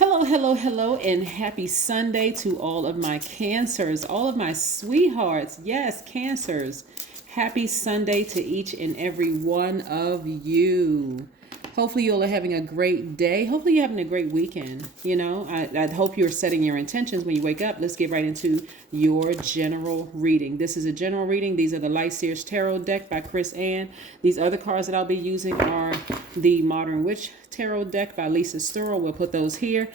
Hello, hello, hello, and happy Sunday to all of my cancers, all of my sweethearts. Yes, cancers. Happy Sunday to each and every one of you. Hopefully, you all are having a great day. Hopefully, you're having a great weekend. I hope you're setting your intentions when you wake up. Let's get right into your general reading. This is a general reading. These are the Light Seers Tarot deck by Chris Ann. These other cards that I'll be using are the Modern Witch Tarot deck by Lisa Sturrell. We'll put those here.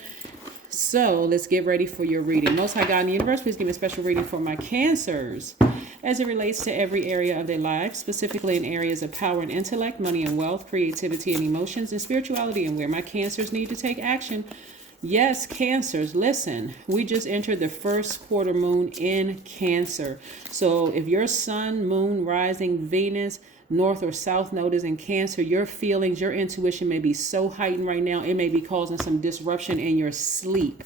So let's get ready for your reading. Most High God in the universe, please give me a special reading for my cancers as it relates to every area of their life, specifically in areas of power and intellect, money and wealth, creativity and emotions, and spirituality, and where my cancers need to take action. Yes, cancers, listen, we just entered the first quarter moon in Cancer. So if your sun, moon, rising, Venus, north or south node is in Cancer, your feelings, your intuition may be so heightened right now, it may be causing some disruption in your sleep,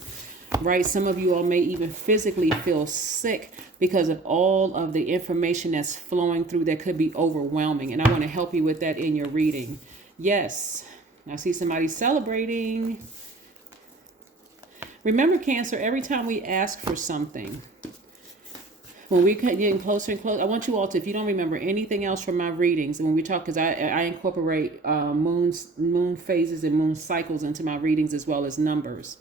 right? Some of you all may even physically feel sick because of all of the information that's flowing through that could be overwhelming. And I want to help you with that in your reading. Yes, I see somebody celebrating. Remember, Cancer, every time we ask for something, when we're getting closer and closer, I want you all to, if you don't remember anything else from my readings, and when we talk, because I incorporate moon phases and moon cycles into my readings as well as numbers.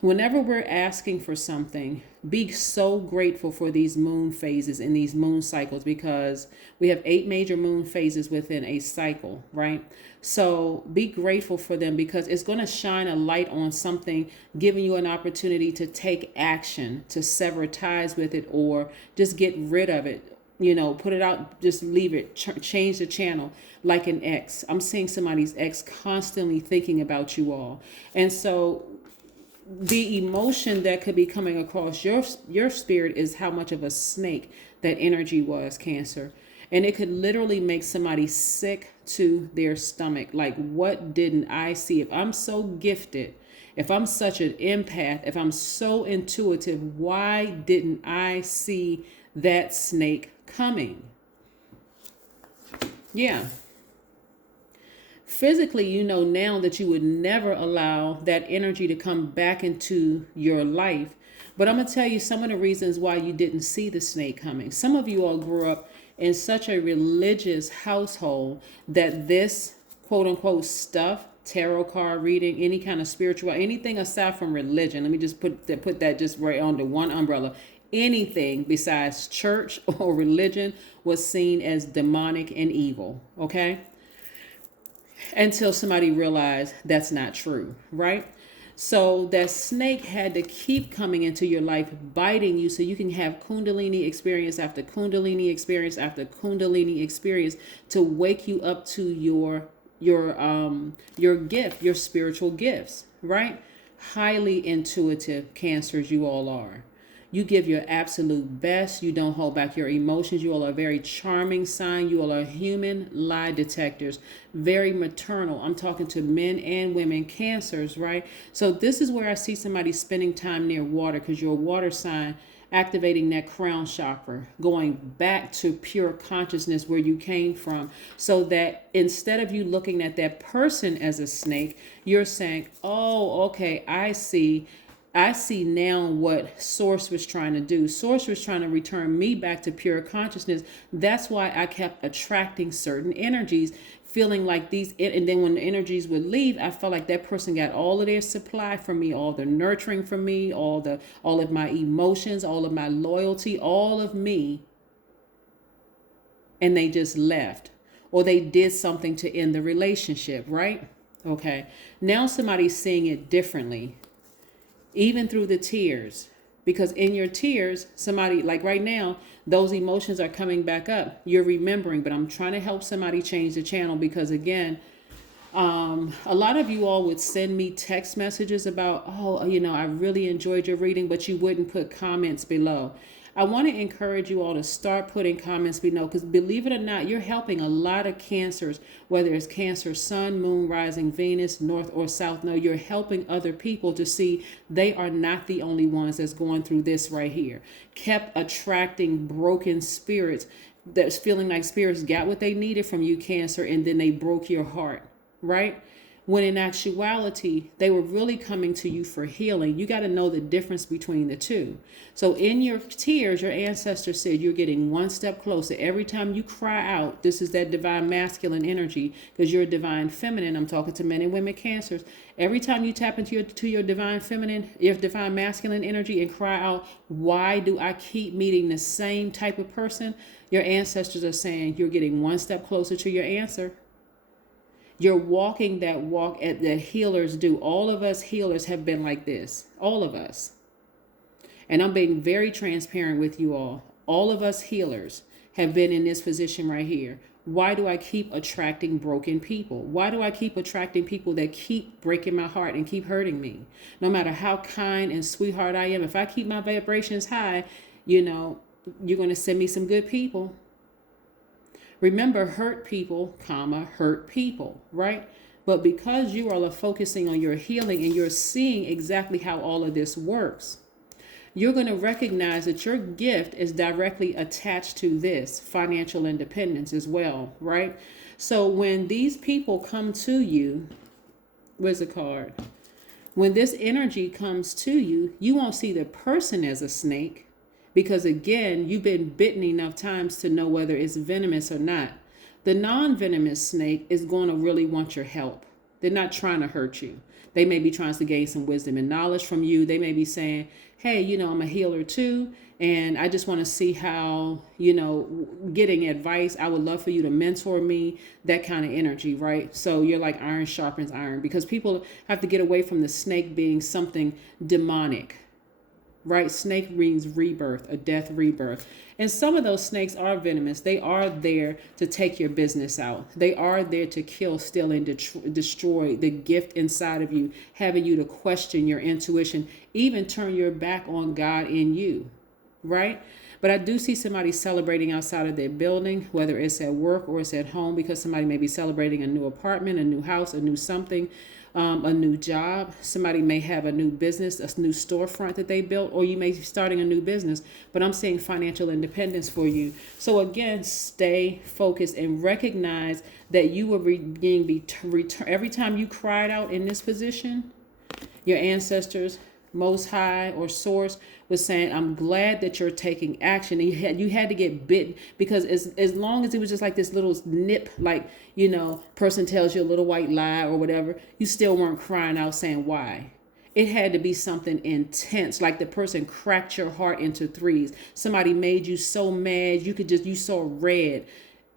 Whenever we're asking for something, be so grateful for these moon phases and these moon cycles, because we have 8 major moon phases within a cycle, right? So be grateful for them, because it's going to shine a light on something, giving you an opportunity to take action, to sever ties with it, or just get rid of it. Put it out, just leave it, change the channel. Like an ex. I'm seeing somebody's ex constantly thinking about you all. And so the emotion that could be coming across your spirit is how much of a snake that energy was, Cancer. And it could literally make somebody sick to their stomach. Like, what didn't I see? If I'm so gifted, if I'm such an empath, if I'm so intuitive, why didn't I see that snake coming? Yeah. Physically, you know now that you would never allow that energy to come back into your life. But I'm going to tell you some of the reasons why you didn't see the snake coming. Some of you all grew up in such a religious household that this quote unquote stuff, tarot card reading, any kind of spiritual, anything aside from religion, let me just put that just right under one umbrella. Anything besides church or religion was seen as demonic and evil, okay? Until somebody realized that's not true, right? So that snake had to keep coming into your life, biting you, so you can have Kundalini experience after Kundalini experience after Kundalini experience to wake you up to your gift, your spiritual gifts, right? Highly intuitive Cancers you all are. You give your absolute best. You don't hold back your emotions. You all are a very charming sign. You all are human lie detectors. Very maternal. I'm talking to men and women, Cancers, right? So this is where I see somebody spending time near water, because you're a water sign, activating that crown chakra, going back to pure consciousness where you came from, so that instead of you looking at that person as a snake, you're saying, oh, okay, I see now what Source was trying to do. Source was trying to return me back to pure consciousness. That's why I kept attracting certain energies, feeling like these, and then when the energies would leave, I felt like that person got all of their supply from me, all the nurturing from me, all of my emotions, all of my loyalty, all of me, and they just left, or they did something to end the relationship, right? Okay. Now somebody's seeing it differently, even through the tears, because in your tears, somebody, like right now, those emotions are coming back up. You're remembering, but I'm trying to help somebody change the channel, because again, a lot of you all would send me text messages about, oh, I really enjoyed your reading, but you wouldn't put comments below. I want to encourage you all to start putting comments below, because believe it or not, you're helping a lot of Cancers, whether it's Cancer, Sun, Moon, Rising, Venus, North or South Node. You're helping other people to see they are not the only ones that's going through this right here. Kept attracting broken spirits that's feeling like spirits got what they needed from you, Cancer, and then they broke your heart, right? when in actuality, they were really coming to you for healing. You got to know the difference between the two. So in your tears, your ancestors said you're getting one step closer. Every time you cry out, this is that divine masculine energy, because you're divine feminine. I'm talking to men and women cancers. Every time you tap into your divine feminine, your divine masculine energy and cry out, why do I keep meeting the same type of person? Your ancestors are saying you're getting one step closer to your answer. You're walking that walk that healers do. All of us healers have been like this. All of us. And I'm being very transparent with you all. All of us healers have been in this position right here. Why do I keep attracting broken people? Why do I keep attracting people that keep breaking my heart and keep hurting me? No matter how kind and sweetheart I am, if I keep my vibrations high, you're going to send me some good people. Remember, hurt people, hurt people, right? But because you are focusing on your healing and you're seeing exactly how all of this works, you're going to recognize that your gift is directly attached to this financial independence as well, right? So when these people come to you, where's the card? When this energy comes to you, you won't see the person as a snake. Because again, you've been bitten enough times to know whether it's venomous or not. The non-venomous snake is going to really want your help. They're not trying to hurt you. They may be trying to gain some wisdom and knowledge from you. They may be saying, hey, I'm a healer too. And I just want to see how, getting advice. I would love for you to mentor me, that kind of energy, right? So you're like iron sharpens iron, because people have to get away from the snake being something demonic. Right? Snake means rebirth, a death rebirth. And some of those snakes are venomous. They are there to take your business out. They are there to kill, steal, and destroy the gift inside of you, having you to question your intuition, even turn your back on God in you. Right? But I do see somebody celebrating outside of their building, whether it's at work or it's at home, because somebody may be celebrating a new apartment, a new house, a new something. A new job. Somebody may have a new business, a new storefront that they built, or you may be starting a new business. But I'm seeing financial independence for you. So again, stay focused and recognize that you were being every time you cried out in this position, your ancestors, Most High or Source was saying, I'm glad that you're taking action. And you had to get bitten, because as long as it was just like this little nip, like, person tells you a little white lie or whatever, you still weren't crying out saying why. It had to be something intense, like the person cracked your heart into threes. Somebody made you so mad, you saw red.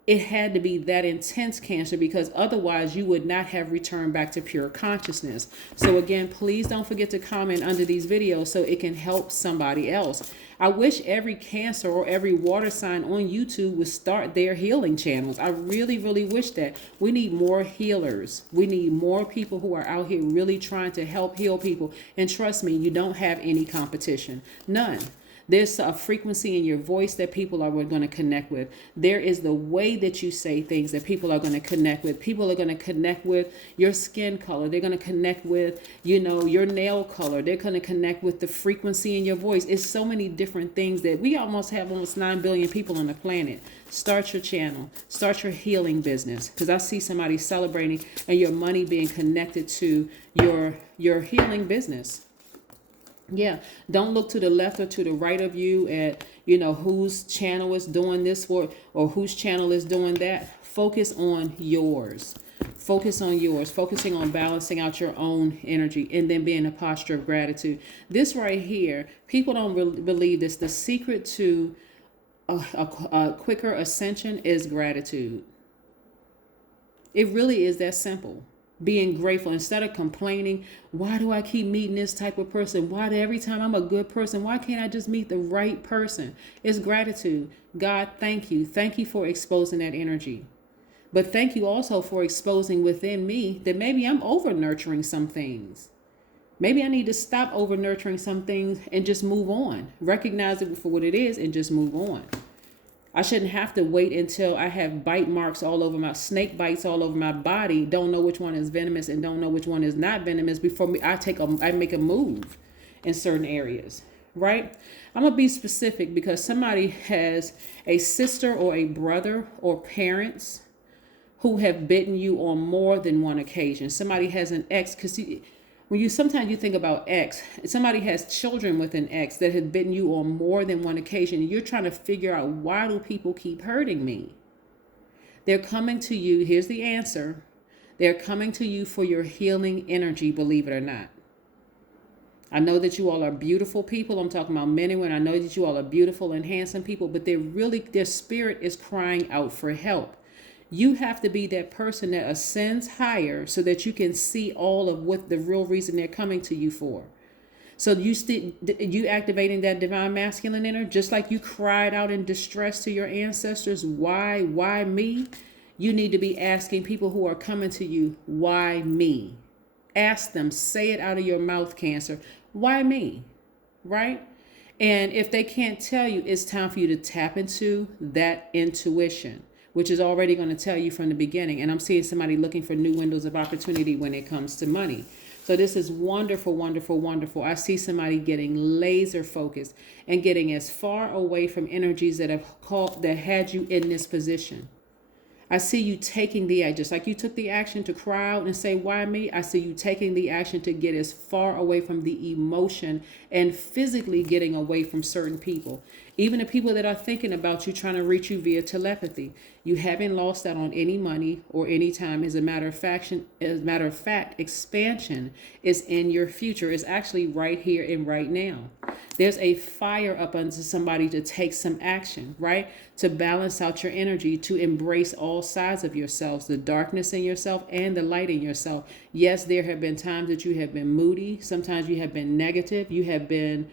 It had to be that intense, Cancer, because otherwise you would not have returned back to pure consciousness. So again, please don't forget to comment under these videos so it can help somebody else. I wish every Cancer or every water sign on YouTube would start their healing channels. I really, really wish that. We need more healers. We need more people who are out here really trying to help heal people. And trust me, you don't have any competition. None. There's a frequency in your voice that people are going to connect with. There is the way that you say things that people are going to connect with. People are going to connect with your skin color. They're going to connect with, your nail color. They're going to connect with the frequency in your voice. It's so many different things that we almost 9 billion people on the planet. Start your channel. Start your healing business. Because I see somebody celebrating and your money being connected to your healing business. Yeah, don't look to the left or to the right of you at, whose channel is doing this or whose channel is doing that. Focus on yours. Focus on yours. Focusing on balancing out your own energy and then being in a posture of gratitude. This right here, people don't believe this. The secret to a quicker ascension is gratitude. It really is that simple. Being grateful instead of complaining. Why do I keep meeting this type of person? Why do every time I'm a good person, why can't I just meet the right person? It's gratitude. God, thank you. Thank you for exposing that energy. But thank you also for exposing within me that maybe I'm over nurturing some things. Maybe I need to stop over nurturing some things and just move on. Recognize it for what it is and just move on. I shouldn't have to wait until I have bite marks all over my snake bites all over my body. Don't know which one is venomous and don't know which one is not venomous before I make a move in certain areas, right? I'm going to be specific because somebody has a sister or a brother or parents who have bitten you on more than one occasion. Somebody has an ex, because when you sometimes you think about ex, somebody has children with an ex that had bitten you on more than one occasion. And you're trying to figure out, why do people keep hurting me? They're coming to you. Here's the answer. They're coming to you for your healing energy, believe it or not. I know that you all are beautiful people. I'm talking about men and women. I know that you all are beautiful and handsome people, but their spirit is crying out for help. You have to be that person that ascends higher so that you can see all of what the real reason they're coming to you for. So you activating that divine masculine energy, just like you cried out in distress to your ancestors. Why me? You need to be asking people who are coming to you, why me? Ask them, say it out of your mouth, Cancer. Why me? Right? And if they can't tell you, it's time for you to tap into that intuition, which is already going to tell you from the beginning. And I'm seeing somebody looking for new windows of opportunity when it comes to money. So this is wonderful, wonderful, wonderful. I see somebody getting laser focused and getting as far away from energies that had you in this position. I see you taking the action, just like you took the action to cry out and say, why me? I see you taking the action to get as far away from the emotion and physically getting away from certain people. Even the people that are thinking about you, trying to reach you via telepathy. You haven't lost out on any money or any time. As a matter of fact, expansion is in your future. It's actually right here and right now. There's a fire up under somebody to take some action, right? To balance out your energy, to embrace all sides of yourselves, the darkness in yourself and the light in yourself. Yes, there have been times that you have been moody. Sometimes you have been negative. You have been,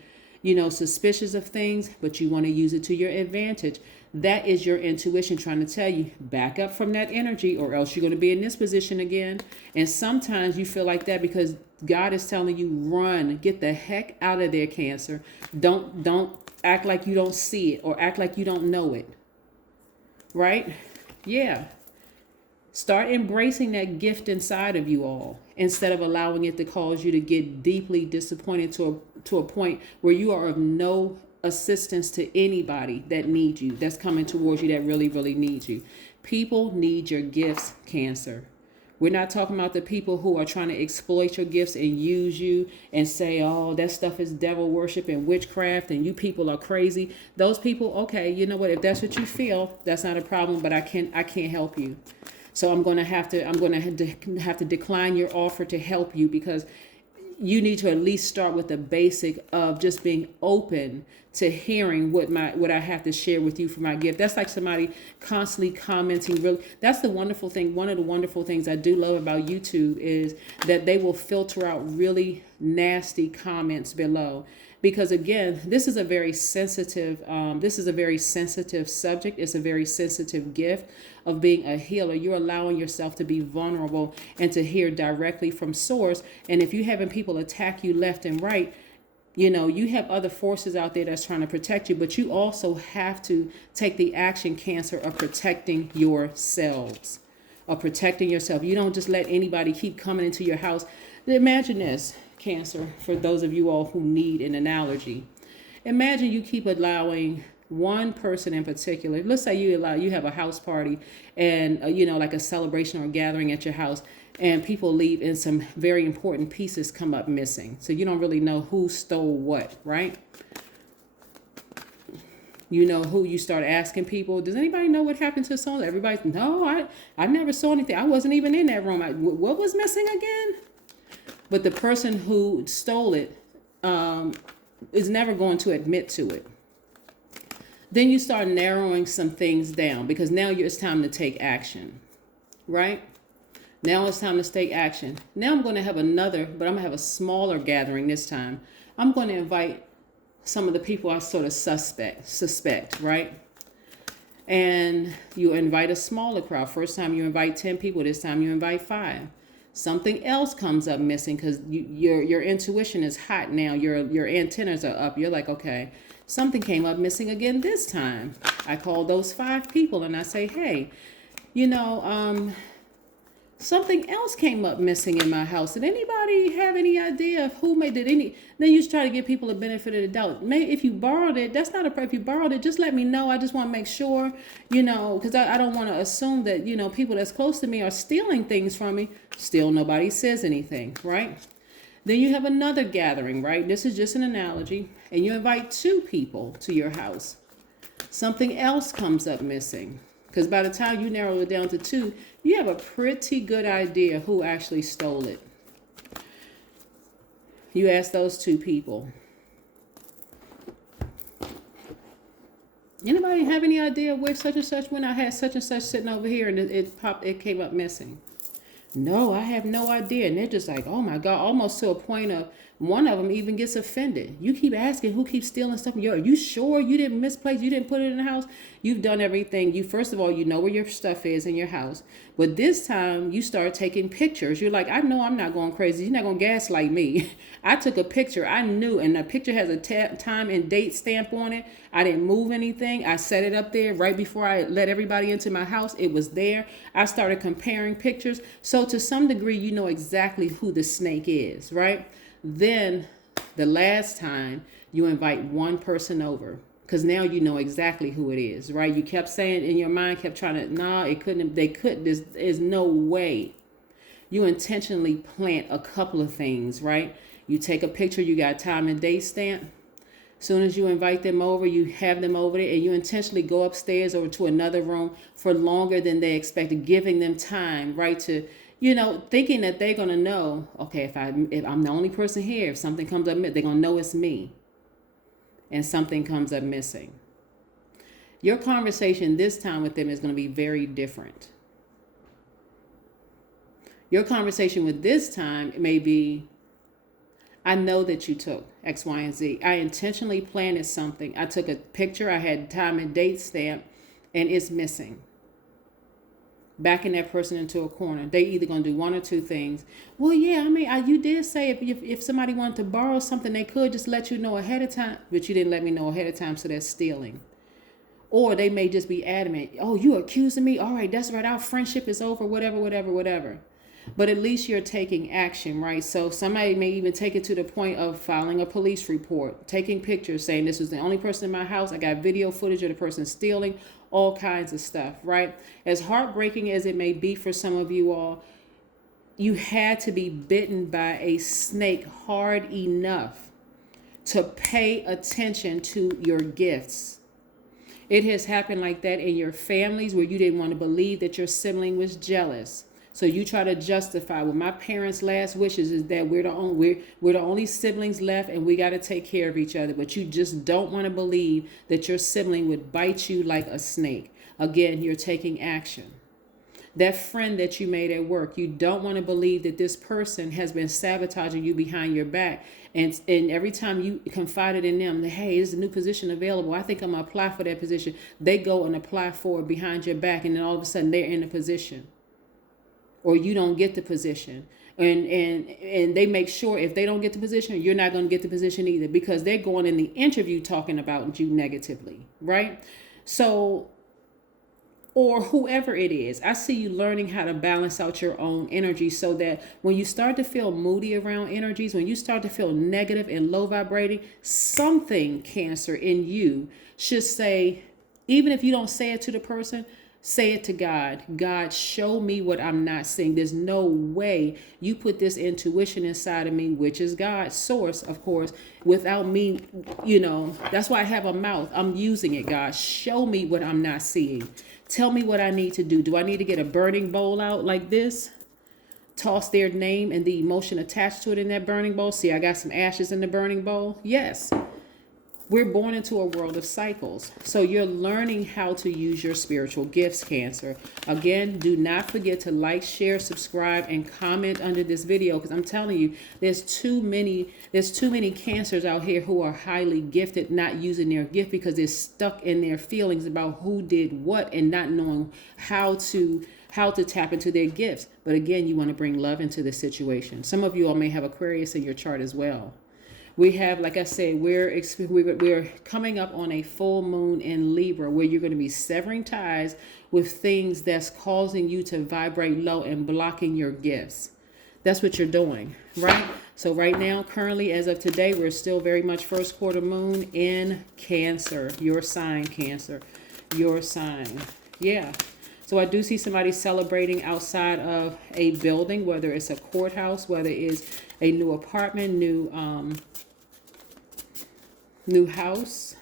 suspicious of things, but you want to use it to your advantage. That is your intuition trying to tell you, back up from that energy, or else you're going to be in this position again. And sometimes you feel like that because God is telling you, run, get the heck out of there, Cancer. Don't act like you don't see it or act like you don't know it. Right? Yeah. Start embracing that gift inside of you all instead of allowing it to cause you to get deeply disappointed to a point where you are of no assistance to anybody that needs you, that's coming towards you, that really, really needs you. People need your gifts, Cancer. We're not talking about the people who are trying to exploit your gifts and use you and say, oh, that stuff is devil worship and witchcraft and you people are crazy. Those people, okay, you know what? If that's what you feel, that's not a problem, but I can't help you. So I'm going to have to decline your offer to help you, because you need to at least start with the basic of just being open to hearing what I have to share with you for my gift. That's like somebody constantly commenting. Really, that's the wonderful thing. One of the wonderful things I do love about YouTube is that they will filter out really nasty comments below. Because again, this is a very sensitive subject. It's a very sensitive gift of being a healer. You're allowing yourself to be vulnerable and to hear directly from source. And if you're having people attack you left and right, you have other forces out there that's trying to protect you, but you also have to take the action, Cancer, of protecting yourselves, of protecting yourself. You don't just let anybody keep coming into your house. Imagine this, Cancer, for those of you all who need an analogy. Imagine you keep allowing one person in particular. Let's say you have a house party and like a celebration or a gathering at your house, and people leave and some very important pieces come up missing. So you don't really know who stole what, right? Who you start asking people, does anybody know what happened to someone? Everybody's, no, I never saw anything. I wasn't even in that room. What was missing again? But the person who stole it is never going to admit to it. Then you start narrowing some things down, because now it's time to take action, right? Now it's time to take action. Now I'm going to have another, but I'm going to have a smaller gathering this time. I'm going to invite some of the people I sort of suspect, right? And you invite a smaller crowd. First time you invite 10 people. This time you invite 5. Something else comes up missing because your intuition is hot now. Your antennas are up. You're like, okay, something came up missing again this time. I call those 5 people and I say, hey, something else came up missing in my house. Did anybody have any idea of who made it? Then you try to give people a benefit of the doubt. Maybe if you borrowed it, that's not a problem. If you borrowed it, just let me know. I just want to make sure, because I don't want to assume that, people that's close to me are stealing things from me. Still, nobody says anything, right? Then you have another gathering, right? This is just an analogy. And you invite 2 people to your house. Something else comes up missing. Because by the time you narrow it down to 2, you have a pretty good idea who actually stole it. You ask those 2 people. Anybody have any idea where such and such when I had such and such sitting over here and it came up missing? No, I have no idea. And they're just like, oh my God, almost to a point of one of them even gets offended. You keep asking who keeps stealing stuff. Are you sure you didn't misplace? You didn't put it in the house? You've done everything. First of all, you know where your stuff is in your house. But this time you start taking pictures. You're like, I know I'm not going crazy. You're not going to gaslight me. I took a picture. I knew. And the picture has a time and date stamp on it. I didn't move anything. I set it up there right before I let everybody into my house. It was there. I started comparing pictures. So to some degree, you know exactly who the snake is, right? Then the last time you invite one person over, because now you know exactly who it is, right? You kept saying in your mind, kept trying to, no, it couldn't, they couldn't, there's no way. You intentionally plant a couple of things, right? You take a picture, you got time and date stamp. As soon as you invite them over, you have them over there, and you intentionally go upstairs or to another room for longer than they expected, giving them time, right, to, thinking that they're going to know, okay, if I'm the only person here, if something comes up, they're going to know it's me, and something comes up missing. Your conversation this time with them is going to be very different. Your conversation with this time may be, I know that you took X, Y, and Z. I intentionally planted something. I took a picture. I had time and date stamp, and it's missing. Backing that person into a corner. They either going to do one or 2 things. Well, yeah, you did say if somebody wanted to borrow something, they could just let you know ahead of time, but you didn't let me know ahead of time, so that's stealing. Or they may just be adamant. Oh, you accusing me? All right, that's right. Our friendship is over, whatever. But at least you're taking action, right? So somebody may even take it to the point of filing a police report, taking pictures, saying this was the only person in my house. I got video footage of the person stealing, all kinds of stuff, right? As heartbreaking as it may be for some of you all, you had to be bitten by a snake hard enough to pay attention to your gifts. It has happened like that in your families where you didn't want to believe that your sibling was jealous. So you try to justify, well, my parents' last wishes is that we're the only siblings left and we got to take care of each other. But you just don't want to believe that your sibling would bite you like a snake. Again, you're taking action. That friend that you made at work, you don't want to believe that this person has been sabotaging you behind your back. And every time you confided in them that, hey, there's a new position available, I think I'm going to apply for that position. They go and apply for it behind your back. And then all of a sudden they're in a position. Or you don't get the position. And they make sure if they don't get the position, you're not going to get the position either, because they're going in the interview talking about you negatively, right? So, or whoever it is, I see you learning how to balance out your own energy so that when you start to feel moody around energies, when you start to feel negative and low vibrating, something, Cancer, in you should say, even if you don't say it to the person, say it to God. God, show me what I'm not seeing. There's no way you put this intuition inside of me, which is God's source, of course, without me, that's why I have a mouth. I'm using it, God. Show me what I'm not seeing. Tell me what I need to do. Do I need to get a burning bowl out like this? Toss their name and the emotion attached to it in that burning bowl. See, I got some ashes in the burning bowl. Yes. We're born into a world of cycles. So you're learning how to use your spiritual gifts, Cancer. Again, do not forget to like, share, subscribe, and comment under this video, because I'm telling you, there's too many Cancers out here who are highly gifted, not using their gift because they're stuck in their feelings about who did what and not knowing how to tap into their gifts. But again, you want to bring love into the situation. Some of you all may have Aquarius in your chart as well. We have, like I said, we're coming up on a full moon in Libra, where you're going to be severing ties with things that's causing you to vibrate low and blocking your gifts. That's what you're doing, right? So right now, currently, as of today, we're still very much first quarter moon in Cancer. Your sign, Cancer. Your sign. Yeah. So I do see somebody celebrating outside of a building, whether it's a courthouse, whether it's a new apartment, new house,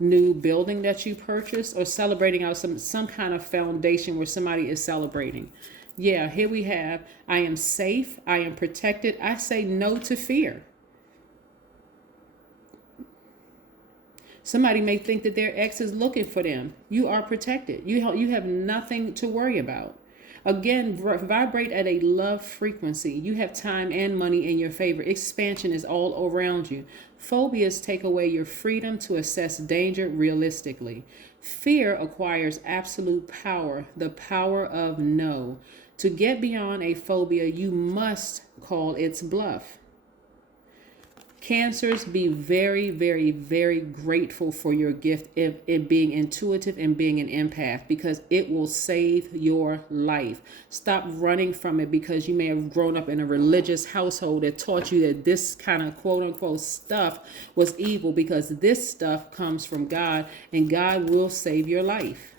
new building that you purchased, or celebrating out some kind of foundation where somebody is celebrating. Yeah, here we have, I am safe, I am protected, I say no to fear. Somebody may think that their ex is looking for them. You are protected. You have nothing to worry about. Again, vibrate at a love frequency. You have time and money in your favor. Expansion is all around you. Phobias take away your freedom to assess danger realistically. Fear acquires absolute power, the power of no. To get beyond a phobia, you must call its bluff. Cancers, be very, very, very grateful for your gift in being intuitive and being an empath, because it will save your life. Stop running from it because you may have grown up in a religious household that taught you that this kind of quote unquote stuff was evil, because this stuff comes from God and God will save your life.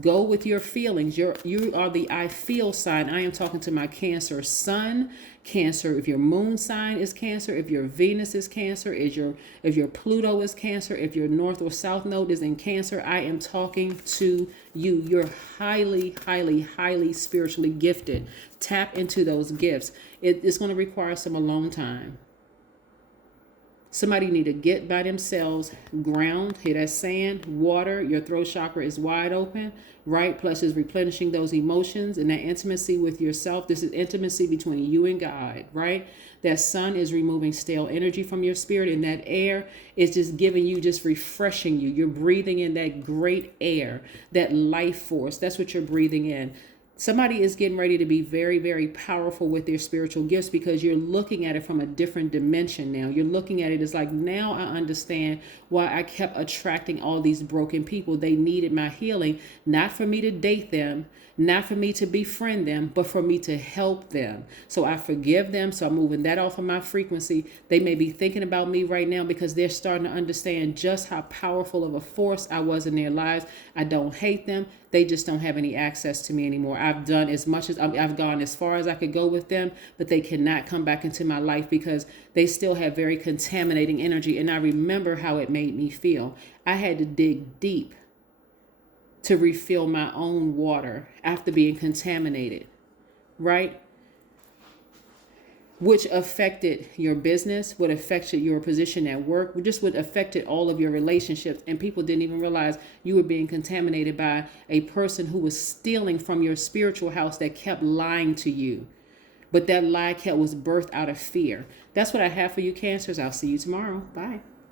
Go with your feelings. You are the I feel sign. I am talking to my Cancer sun. Cancer, if your moon sign is Cancer, if your Venus is Cancer, if your Pluto is Cancer, if your north or south node is in Cancer, I am talking to you. You're highly, highly, highly spiritually gifted. Tap into those gifts. It's going to require some alone time. Somebody need to get by themselves, ground, hear that sand, water, your throat chakra is wide open, right? Plus is replenishing those emotions and that intimacy with yourself. This is intimacy between you and God, right? That sun is removing stale energy from your spirit, and that air is just giving you, just refreshing you. You're breathing in that great air, that life force. That's what you're breathing in. Somebody is getting ready to be very, very powerful with their spiritual gifts, because you're looking at it from a different dimension now. You're looking at it as like, now I understand why I kept attracting all these broken people. They needed my healing, not for me to date them, not for me to befriend them, but for me to help them. So I forgive them. So I'm moving that off of my frequency. They may be thinking about me right now because they're starting to understand just how powerful of a force I was in their lives. I don't hate them. They just don't have any access to me anymore. I've done as much as I've gone as far as I could go with them, but they cannot come back into my life because they still have very contaminating energy. And I remember how it made me feel. I had to dig deep to refill my own water after being contaminated, right? Which affected your business, what affected your position at work, just what affected all of your relationships. And people didn't even realize you were being contaminated by a person who was stealing from your spiritual house, that kept lying to you. But that lie was birthed out of fear. That's what I have for you, Cancers. I'll see you tomorrow. Bye.